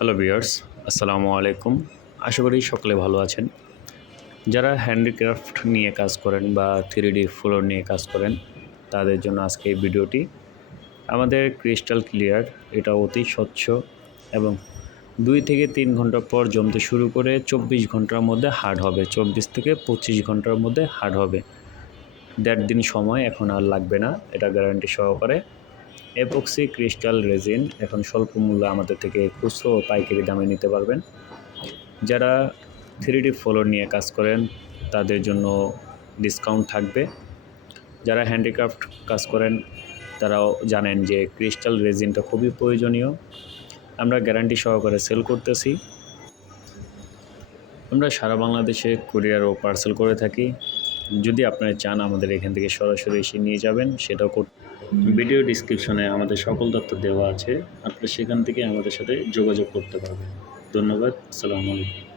Hello viewers, আসসালামু আলাইকুম। আশা করি সকলে ভালো আছেন। যারা হ্যান্ডিক্রাফট নিয়ে কাজ করেন বা 3D ফ্লোর নিয়ে কাজ করেন, তাদের জন্য আজকে এই ভিডিওটি। আমাদের ক্রিস্টাল ক্লিয়ার, এটা অতি স্বচ্ছ এবং 2 থেকে 3 ঘন্টা পর জমতে শুরু করে 24 ঘন্টার মধ্যে হার্ড হবে। 24 থেকে 25 ঘন্টার মধ্যে হার্ড হবে। 1.5 দিন সময় এখন আর লাগবে না, এটা গ্যারান্টি সহকারে। এপক্সি ক্রিস্টাল রেজিন এখন স্বল্প মূল্যে আমাদের থেকে খুচরো ও পাইকারি দামে নিতে পারবেন। যারা 3D ফ্লোর নিয়ে কাজ করেন তাদের জন্য ডিসকাউন্ট থাকবে। যারা হ্যান্ডিক্রাফট কাজ করেন তারাও জানেন যে ক্রিস্টাল রেজিনটা খুবই প্রয়োজনীয়। আমরা গ্যারান্টি সহকারে সেল করতেছি। আমরা সারা বাংলাদেশে কুরিয়ার ও পার্সেল করে থাকি। যদি আপনারা চান আমাদের এখান থেকে সরাসরি এসে নিয়ে যাবেন, সেটাও ভিডিও ডিসক্রিপশনে আমাদের সকল তথ্য দেওয়া আছে, আপনারা সেখান থেকে আমাদের সাথে যোগাযোগ করতে পারবেন। ধন্যবাদ। আসসালামু আলাইকুম।